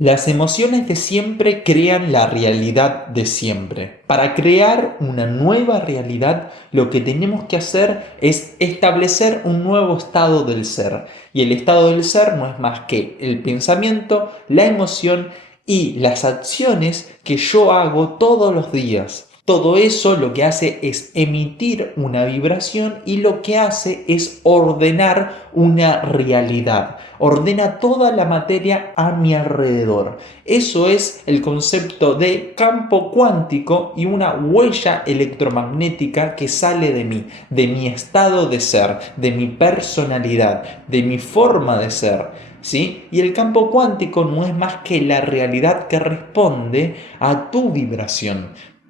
Las emociones de siempre crean la realidad de siempre. Para crear una nueva realidad, lo que tenemos que hacer es establecer un nuevo estado del ser. Y el estado del ser no es más que el pensamiento, la emoción y las acciones que yo hago todos los días. Todo eso lo que hace es emitir una vibración y lo que hace es ordenar una realidad. Ordena toda la materia a mi alrededor. Eso es el concepto de campo cuántico y una huella electromagnética que sale de mi estado de ser, de mi personalidad, de mi forma de ser. ¿Sí? Y el campo cuántico no es más que la realidad que responde a tu vibración.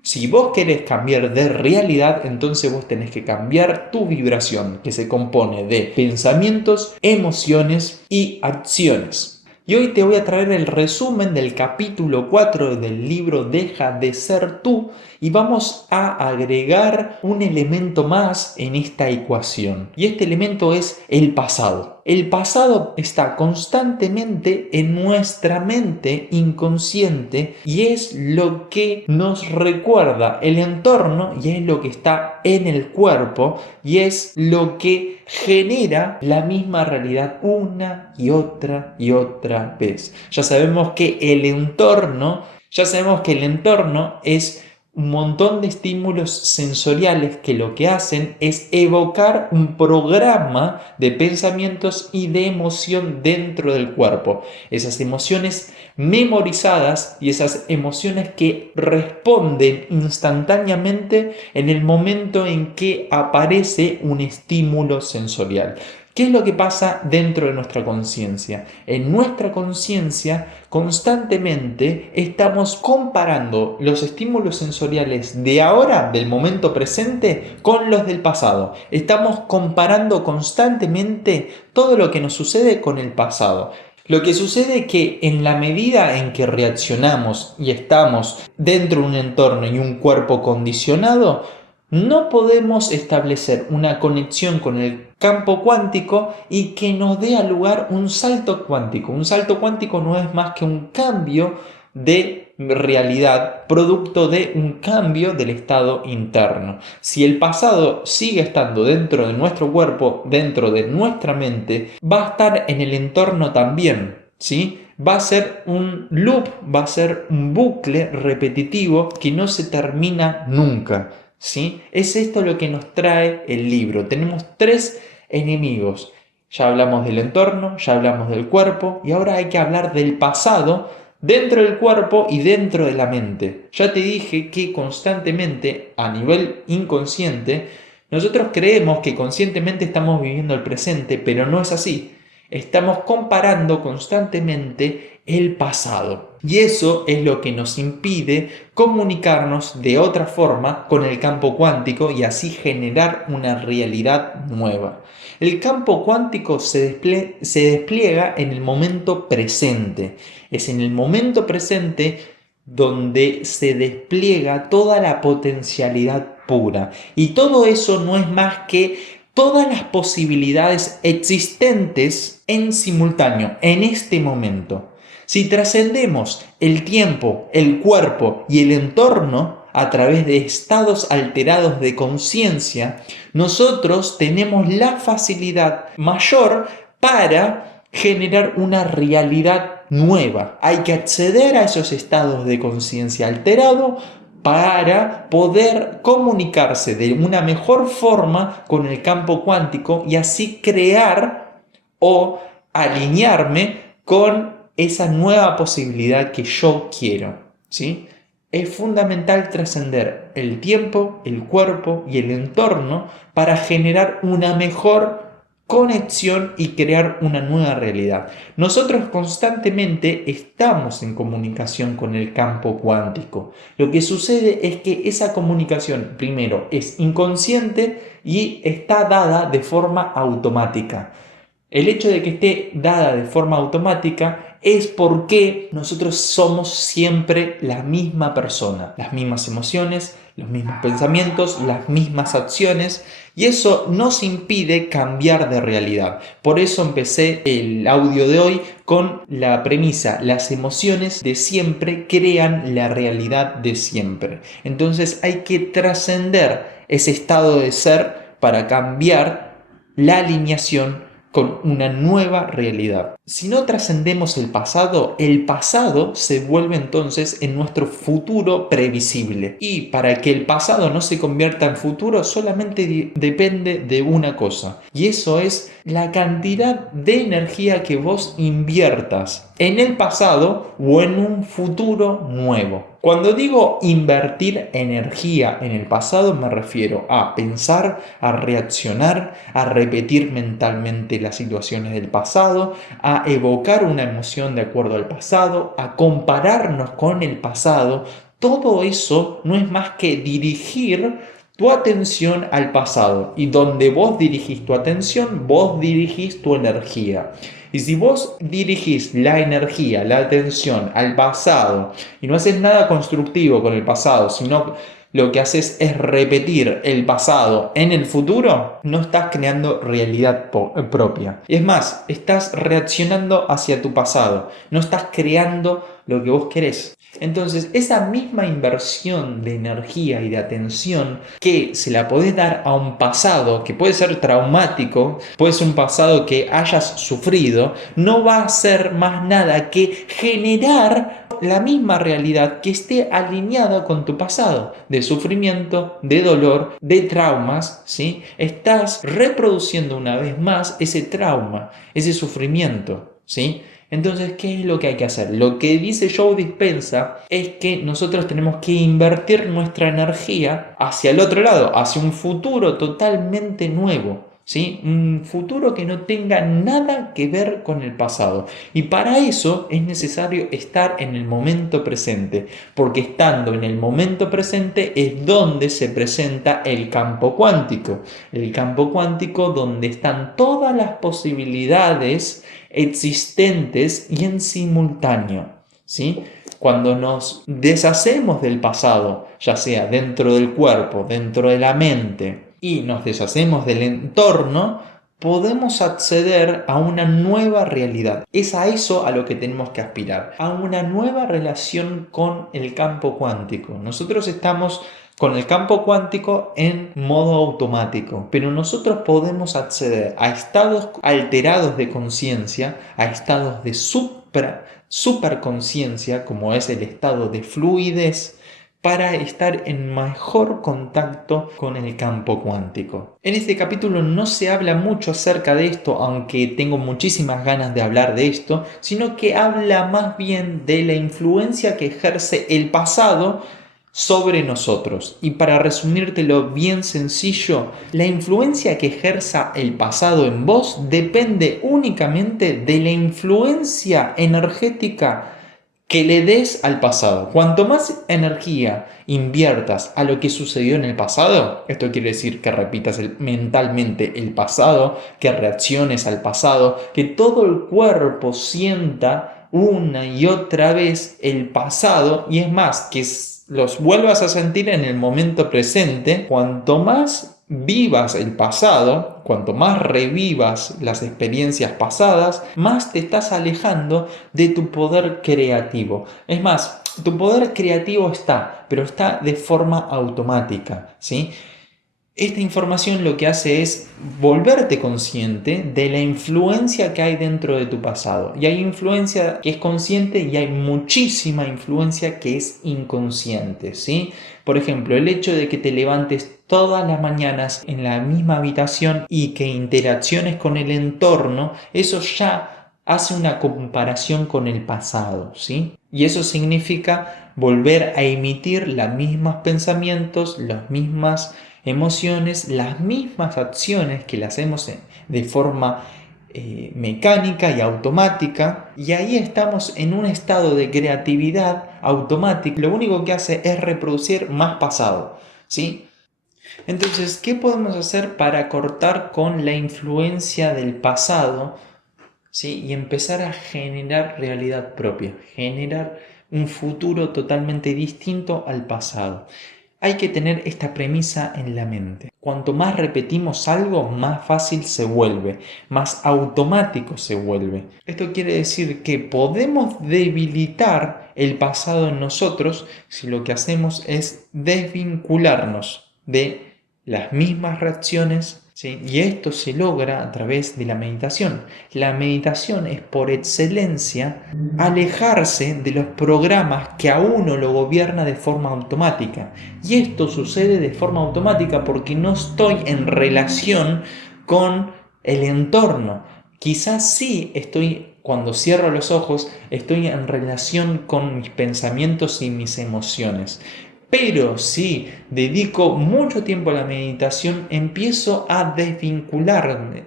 Si vos querés cambiar de realidad, entonces vos tenés que cambiar tu vibración, que se compone de pensamientos, emociones y acciones. Y hoy te voy a traer el resumen del capítulo 4 del libro Deja de ser tú y vamos a agregar un elemento más en esta ecuación. Y este elemento es el pasado. El pasado está constantemente en nuestra mente inconsciente y es lo que nos recuerda el entorno y es lo que está en el cuerpo y es lo que genera la misma realidad una y otra vez. Ya sabemos que el entorno es un montón de estímulos sensoriales que lo que hacen es evocar un programa de pensamientos y de emoción dentro del cuerpo. Esas emociones memorizadas y esas emociones que responden instantáneamente en el momento en que aparece un estímulo sensorial. ¿Qué es lo que pasa dentro de nuestra conciencia? En nuestra conciencia constantemente estamos comparando los estímulos sensoriales de ahora, del momento presente, con los del pasado. Estamos comparando constantemente todo lo que nos sucede con el pasado. Lo que sucede es que en la medida en que reaccionamos y estamos dentro de un entorno y un cuerpo condicionado, no podemos establecer una conexión con el campo cuántico y que nos dé a lugar un salto cuántico. Un salto cuántico no es más que un cambio de realidad, producto de un cambio del estado interno. Si el pasado sigue estando dentro de nuestro cuerpo, dentro de nuestra mente, va a estar en el entorno también, ¿sí? Va a ser un loop, va a ser un bucle repetitivo que no se termina nunca. ¿Sí? Es esto lo que nos trae el libro. Tenemos tres enemigos. Ya hablamos del entorno, ya hablamos del cuerpo y ahora hay que hablar del pasado dentro del cuerpo y dentro de la mente. Ya te dije que constantemente a nivel inconsciente nosotros creemos que conscientemente estamos viviendo el presente, pero no es así. Estamos comparando constantemente el pasado. Y eso es lo que nos impide comunicarnos de otra forma con el campo cuántico y así generar una realidad nueva. El campo cuántico se despliega en el momento presente. Es en el momento presente donde se despliega toda la potencialidad pura. Y todo eso no es más que todas las posibilidades existentes en simultáneo, en este momento. Si trascendemos el tiempo, el cuerpo y el entorno a través de estados alterados de conciencia, nosotros tenemos la facilidad mayor para generar una realidad nueva. Hay que acceder a esos estados de conciencia alterado para poder comunicarse de una mejor forma con el campo cuántico y así crear o alinearme con esa nueva posibilidad que yo quiero, ¿sí? Es fundamental trascender el tiempo, el cuerpo y el entorno para generar una mejor conexión y crear una nueva realidad. Nosotros constantemente estamos en comunicación con el campo cuántico. Lo que sucede es que esa comunicación, primero, es inconsciente y está dada de forma automática. El hecho de que esté dada de forma automática es porque nosotros somos siempre la misma persona, las mismas emociones, los mismos pensamientos, las mismas acciones, y eso nos impide cambiar de realidad. Por eso empecé el audio de hoy con la premisa: las emociones de siempre crean la realidad de siempre. Entonces hay que trascender ese estado de ser para cambiar la alineación con una nueva realidad. Si no trascendemos el pasado se vuelve entonces en nuestro futuro previsible. Y para que el pasado no se convierta en futuro, solamente depende de una cosa, y eso es la cantidad de energía que vos inviertas en el pasado o en un futuro nuevo. Cuando digo invertir energía en el pasado, me refiero a pensar, a reaccionar, a repetir mentalmente las situaciones del pasado, a evocar una emoción de acuerdo al pasado, a compararnos con el pasado. Todo eso no es más que dirigir tu atención al pasado, y donde vos dirigís tu atención, vos dirigís tu energía. Y si vos dirigís la energía, la atención al pasado y no haces nada constructivo con el pasado, sino lo que haces es repetir el pasado en el futuro, no estás creando realidad propia. Y es más, estás reaccionando hacia tu pasado, no estás creando lo que vos querés. Entonces, esa misma inversión de energía y de atención que se la podés dar a un pasado que puede ser traumático, puede ser un pasado que hayas sufrido, no va a ser más nada que generar la misma realidad que esté alineada con tu pasado, de sufrimiento, de dolor, de traumas, ¿sí? Estás reproduciendo una vez más ese trauma, ese sufrimiento, ¿sí? Entonces, ¿qué es lo que hay que hacer? Lo que dice Joe Dispenza es que nosotros tenemos que invertir nuestra energía hacia el otro lado, hacia un futuro totalmente nuevo, ¿sí? Un futuro que no tenga nada que ver con el pasado. Y para eso es necesario estar en el momento presente, porque estando en el momento presente es donde se presenta el campo cuántico. El campo cuántico donde están todas las posibilidades existentes y en simultáneo, ¿sí? Cuando nos deshacemos del pasado, ya sea dentro del cuerpo, dentro de la mente, y nos deshacemos del entorno, podemos acceder a una nueva realidad. Es a eso a lo que tenemos que aspirar, a una nueva relación con el campo cuántico. Nosotros estamos con el campo cuántico en modo automático, pero nosotros podemos acceder a estados alterados de conciencia, a estados de superconciencia, como es el estado de fluidez, para estar en mejor contacto con el campo cuántico. En este capítulo no se habla mucho acerca de esto, aunque tengo muchísimas ganas de hablar de esto, sino que habla más bien de la influencia que ejerce el pasado sobre nosotros. Y para resumírtelo bien sencillo, la influencia que ejerza el pasado en vos depende únicamente de la influencia energética que le des al pasado. Cuanto más energía inviertas a lo que sucedió en el pasado, esto quiere decir que repitas mentalmente el pasado, que reacciones al pasado, que todo el cuerpo sienta una y otra vez el pasado, y es más, que los vuelvas a sentir en el momento presente. Cuanto más vivas el pasado, cuanto más revivas las experiencias pasadas, más te estás alejando de tu poder creativo. Es más, tu poder creativo está, pero está de forma automática, ¿sí? Esta información lo que hace es volverte consciente de la influencia que hay dentro de tu pasado. Y hay influencia que es consciente y hay muchísima influencia que es inconsciente, ¿sí? Por ejemplo, el hecho de que te levantes todas las mañanas en la misma habitación y que interacciones con el entorno, eso ya hace una comparación con el pasado, ¿sí? Y eso significa volver a emitir los mismos pensamientos, las mismas emociones, las mismas acciones que las hacemos de forma mecánica y automática, y ahí estamos en un estado de creatividad automática. Lo único que hace es reproducir más pasado, ¿sí? Entonces, ¿qué podemos hacer para cortar con la influencia del pasado, ¿sí? Y empezar a generar realidad propia, generar un futuro totalmente distinto al pasado? Hay que tener esta premisa en la mente. Cuanto más repetimos algo, más fácil se vuelve, más automático se vuelve. Esto quiere decir que podemos debilitar el pasado en nosotros si lo que hacemos es desvincularnos de las mismas reacciones, ¿sí? Y esto se logra a través de la meditación. La meditación es por excelencia alejarse de los programas que a uno lo gobierna de forma automática. Y esto sucede de forma automática porque no estoy en relación con el entorno. Quizás sí estoy, cuando cierro los ojos, estoy en relación con mis pensamientos y mis emociones. Pero si dedico mucho tiempo a la meditación, empiezo a desvincularme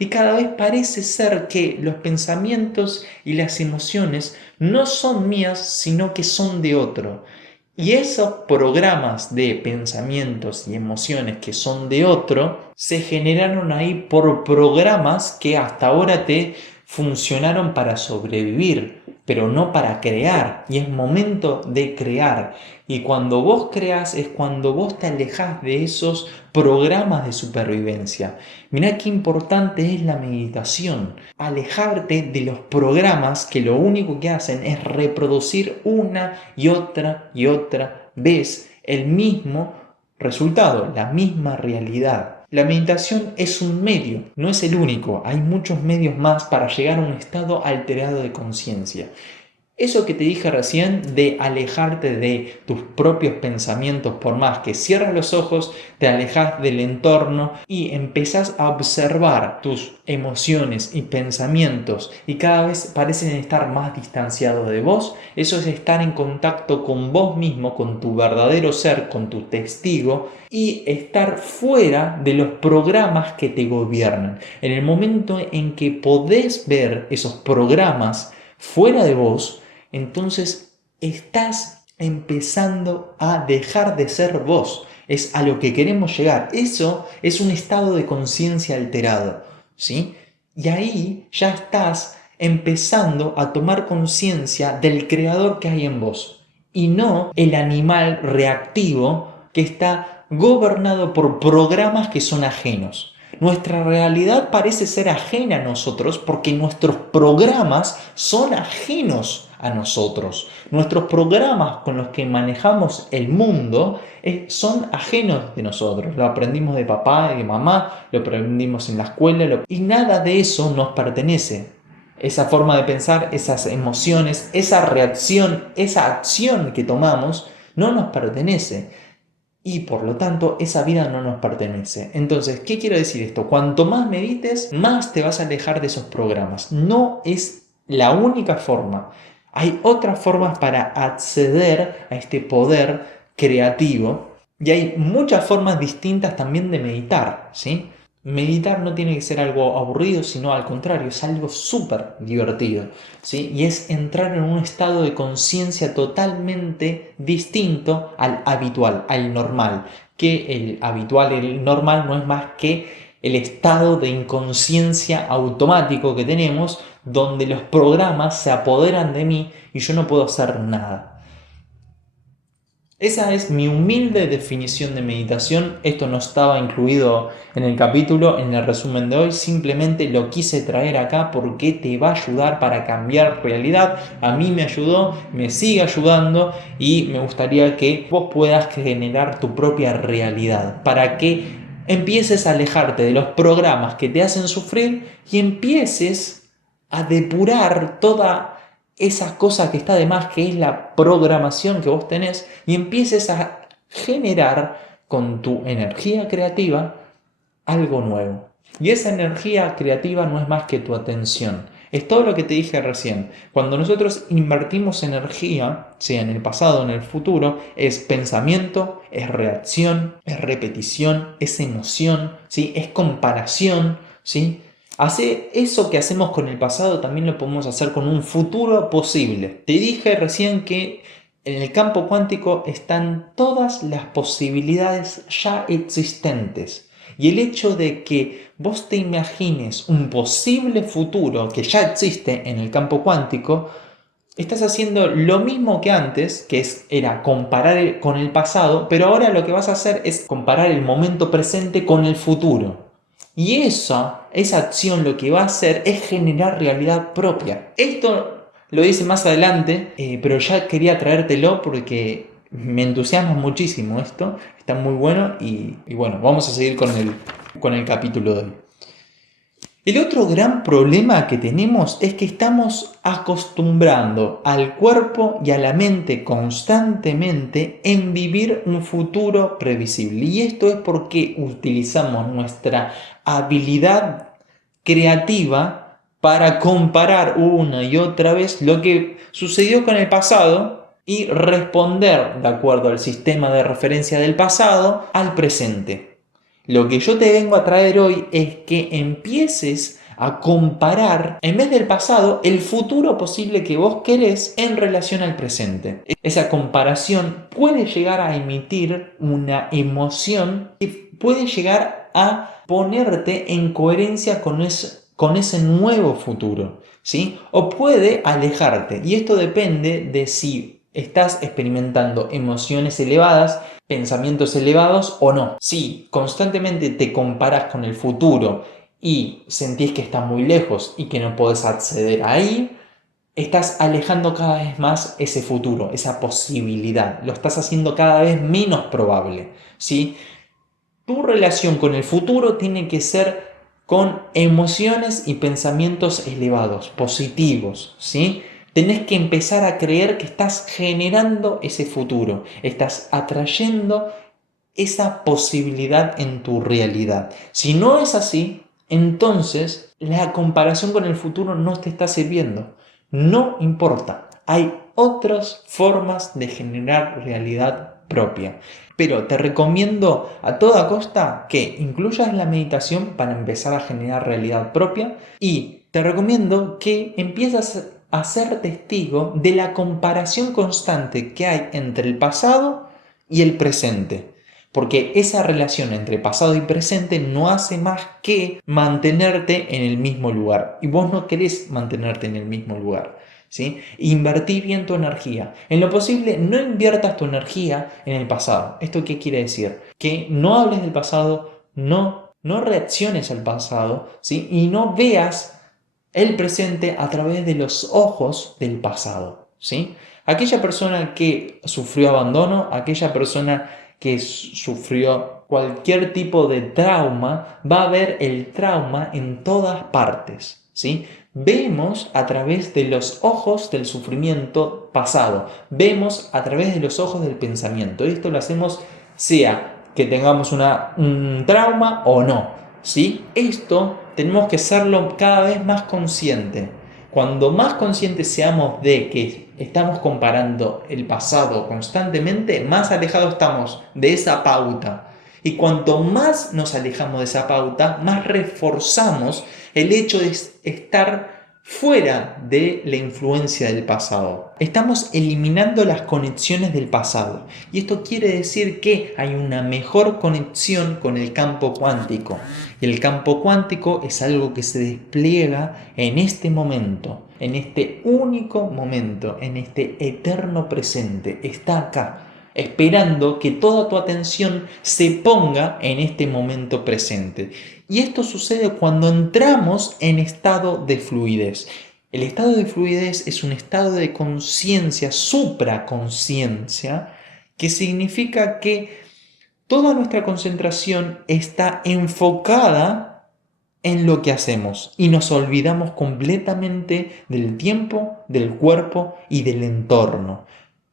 y cada vez parece ser que los pensamientos y las emociones no son mías, sino que son de otro. Y esos programas de pensamientos y emociones que son de otro se generaron ahí por programas que hasta ahora te funcionaron para sobrevivir, pero no para crear. Y es momento de crear. Y cuando vos creas es cuando vos te alejas de esos programas de supervivencia. Mirá qué importante es la meditación. Alejarte de los programas que lo único que hacen es reproducir una y otra vez el mismo resultado, la misma realidad. La meditación es un medio, no es el único. Hay muchos medios más para llegar a un estado alterado de conciencia. Eso que te dije recién de alejarte de tus propios pensamientos, por más que cierras los ojos, te alejas del entorno y empezás a observar tus emociones y pensamientos y cada vez parecen estar más distanciados de vos. Eso es estar en contacto con vos mismo, con tu verdadero ser, con tu testigo y estar fuera de los programas que te gobiernan. En el momento en que podés ver esos programas fuera de vos, entonces estás empezando a dejar de ser vos. Es a lo que queremos llegar. Eso es un estado de conciencia alterado, ¿sí? Y ahí ya estás empezando a tomar conciencia del creador que hay en vos y no el animal reactivo que está gobernado por programas que son ajenos. Nuestra realidad parece ser ajena a nosotros porque nuestros programas son ajenos a nosotros. Nuestros programas con los que manejamos el mundo son ajenos de nosotros. Lo aprendimos de papá y de mamá, lo aprendimos en la escuela y nada de eso nos pertenece. Esa forma de pensar, esas emociones, esa reacción, esa acción que tomamos no nos pertenece. Y por lo tanto, esa vida no nos pertenece. Entonces, ¿qué quiero decir esto? Cuanto más medites, más te vas a alejar de esos programas. No es la única forma. Hay otras formas para acceder a este poder creativo y hay muchas formas distintas también de meditar, ¿sí? Meditar no tiene que ser algo aburrido, sino al contrario, es algo súper divertido, ¿sí? Y es entrar en un estado de conciencia totalmente distinto al habitual, al normal, que el habitual, el normal no es más que el estado de inconsciencia automático que tenemos, donde los programas se apoderan de mí y yo no puedo hacer nada. Esa es mi humilde definición de meditación. Esto no estaba incluido en el capítulo, en el resumen de hoy. Simplemente lo quise traer acá porque te va a ayudar para cambiar realidad. A mí me ayudó, me sigue ayudando y me gustaría que vos puedas generar tu propia realidad para que empieces a alejarte de los programas que te hacen sufrir y empieces a depurar toda esa cosa que está de más, que es la programación que vos tenés, y empieces a generar con tu energía creativa algo nuevo. Y esa energía creativa no es más que tu atención. Es todo lo que te dije recién. Cuando nosotros invertimos energía, sea en el pasado o en el futuro, es pensamiento, es reacción, es repetición, es emoción, ¿sí? Es comparación, ¿sí? Hace eso que hacemos con el pasado, también lo podemos hacer con un futuro posible. Te dije recién que en el campo cuántico están todas las posibilidades ya existentes. Y el hecho de que vos te imagines un posible futuro que ya existe en el campo cuántico Estás haciendo lo mismo que antes, era comparar con el pasado, pero ahora lo que vas a hacer es comparar el momento presente con el futuro. Y esa acción lo que va a hacer es generar realidad propia. Esto lo dice más adelante, pero ya quería traértelo porque me entusiasma muchísimo esto. Está muy bueno y bueno, vamos a seguir con el capítulo de hoy. El otro gran problema que tenemos es que estamos acostumbrando al cuerpo y a la mente constantemente en vivir un futuro previsible. Y esto es porque utilizamos nuestra habilidad creativa para comparar una y otra vez lo que sucedió con el pasado y responder, de acuerdo al sistema de referencia del pasado, al presente. Lo que yo te vengo a traer hoy es que empieces a comparar, en vez del pasado, el futuro posible que vos querés en relación al presente. Esa comparación puede llegar a emitir una emoción que puede llegar a ponerte en coherencia con ese nuevo futuro, ¿sí? O puede alejarte, y esto depende de si estás experimentando emociones elevadas, pensamientos elevados o no. Si constantemente te comparas con el futuro y sentís que estás muy lejos y que no podés acceder ahí, estás alejando cada vez más ese futuro, esa posibilidad. Lo estás haciendo cada vez menos probable, ¿sí? Tu relación con el futuro tiene que ser con emociones y pensamientos elevados, positivos, ¿sí? Tenés que empezar a creer que estás generando ese futuro, estás atrayendo esa posibilidad en tu realidad. Si no es así, entonces la comparación con el futuro no te está sirviendo. No importa, hay otras formas de generar realidad propia. Pero te recomiendo a toda costa que incluyas la meditación para empezar a generar realidad propia y te recomiendo que empieces a ser testigo de la comparación constante que hay entre el pasado y el presente. Porque esa relación entre pasado y presente no hace más que mantenerte en el mismo lugar. Y vos no querés mantenerte en el mismo lugar, ¿sí? Invertí bien tu energía. En lo posible, no inviertas tu energía en el pasado. ¿Esto qué quiere decir? Que no hables del pasado, no reacciones al pasado, ¿sí? Y no veas el presente a través de los ojos del pasado, ¿sí? Aquella persona que sufrió abandono, aquella persona que sufrió cualquier tipo de trauma, va a ver el trauma en todas partes, ¿sí? Vemos a través de los ojos del sufrimiento pasado, vemos a través de los ojos del pensamiento. Esto lo hacemos sea que tengamos un trauma o no, ¿sí? Esto tenemos que serlo cada vez más consciente. Cuando más conscientes seamos de que estamos comparando el pasado constantemente, más alejados estamos de esa pauta. Y cuanto más nos alejamos de esa pauta, más reforzamos el hecho de estar fuera de la influencia del pasado. Estamos eliminando las conexiones del pasado. Y esto quiere decir que hay una mejor conexión con el campo cuántico. Y el campo cuántico es algo que se despliega en este momento, en este único momento, en este eterno presente. Está acá, esperando que toda tu atención se ponga en este momento presente. Y esto sucede cuando entramos en estado de fluidez. El estado de fluidez es un estado de conciencia, supraconciencia, que significa que toda nuestra concentración está enfocada en lo que hacemos y nos olvidamos completamente del tiempo, del cuerpo y del entorno.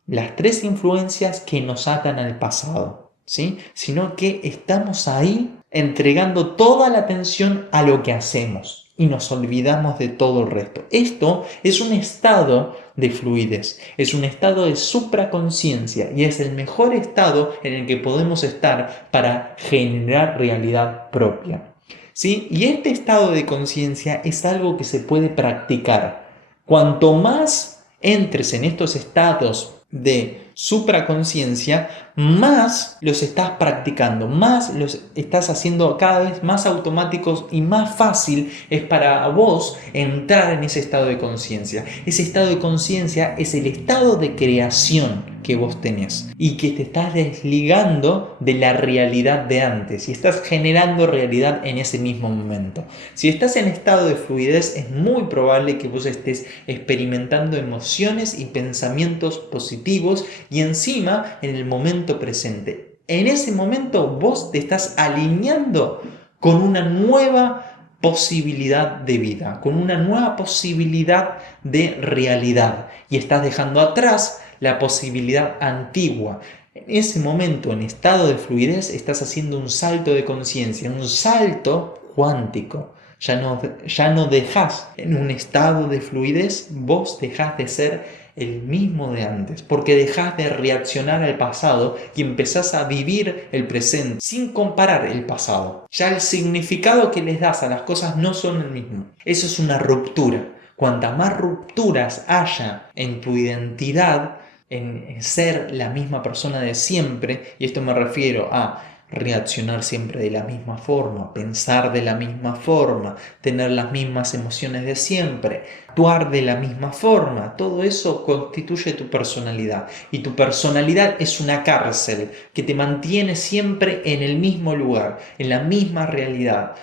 Las tres influencias que nos atan al pasado, ¿sí? Sino que estamos ahí entregando toda la atención a lo que hacemos y nos olvidamos de todo el resto. Esto es un estado de fluidez, es un estado de supraconciencia y es el mejor estado en el que podemos estar para generar realidad propia, ¿sí? Y este estado de conciencia es algo que se puede practicar. Cuanto más entres en estos estados de supraconciencia, más los estás practicando, más los estás haciendo cada vez más automáticos y más fácil es para vos entrar en ese estado de conciencia. Ese estado de conciencia es el estado de creación que vos tenés y que te estás desligando de la realidad de antes y estás generando realidad en ese mismo momento. Si estás en estado de fluidez, es muy probable que vos estés experimentando emociones y pensamientos positivos y encima en el momento presente. En ese momento vos te estás alineando con una nueva posibilidad de vida, con una nueva posibilidad de realidad y estás dejando atrás la posibilidad antigua. En ese momento, en estado de fluidez, estás haciendo un salto de conciencia, un salto cuántico. Ya no dejás en un estado de fluidez, vos dejás de ser el mismo de antes, porque dejás de reaccionar al pasado y empezás a vivir el presente sin comparar el pasado. Ya el significado que les das a las cosas no son el mismo. Eso es una ruptura. Cuantas más rupturas haya en tu identidad, en ser la misma persona de siempre, y esto me refiero a reaccionar siempre de la misma forma, pensar de la misma forma, tener las mismas emociones de siempre, actuar de la misma forma, todo eso constituye tu personalidad. Y tu personalidad es una cárcel que te mantiene siempre en el mismo lugar, en la misma realidad.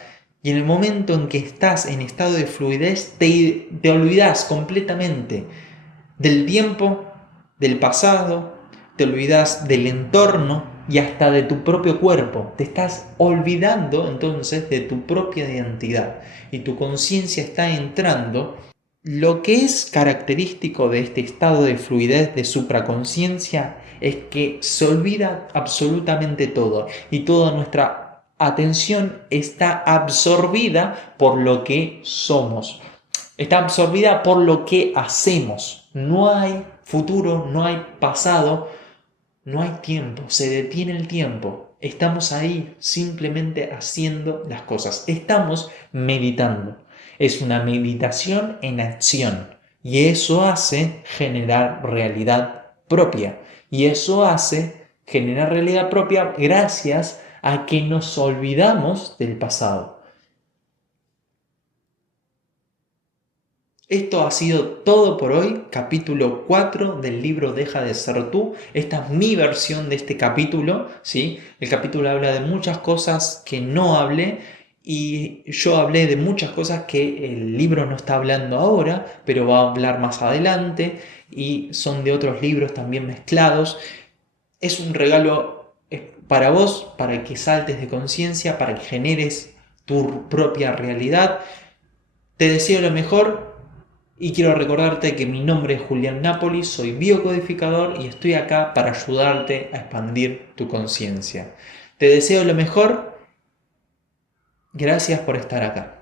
Y en el momento en que estás en estado de fluidez, te olvidas completamente del tiempo, del pasado, te olvidas del entorno y hasta de tu propio cuerpo. Te estás olvidando entonces de tu propia identidad y tu conciencia está entrando. Lo que es característico de este estado de fluidez de supraconciencia es que se olvida absolutamente todo y toda nuestra atención está absorbida por lo que somos. Está absorbida por lo que hacemos. No hay futuro, no hay pasado, no hay tiempo, se detiene el tiempo. Estamos ahí simplemente haciendo las cosas. Estamos meditando. Es una meditación en acción y eso hace generar realidad propia. Y eso hace generar realidad propia gracias a que nos olvidamos del pasado. Esto ha sido todo por hoy, capítulo 4 del libro Deja de ser tú. Esta es mi versión de este capítulo, ¿sí? El capítulo habla de muchas cosas que no hablé y yo hablé de muchas cosas que el libro no está hablando ahora, pero va a hablar más adelante y son de otros libros también mezclados. Es un regalo para vos, para que saltes de conciencia, para que generes tu propia realidad. Te deseo lo mejor. Y quiero recordarte que mi nombre es Julián Napoli, soy biocodificador y estoy acá para ayudarte a expandir tu conciencia. Te deseo lo mejor. Gracias por estar acá.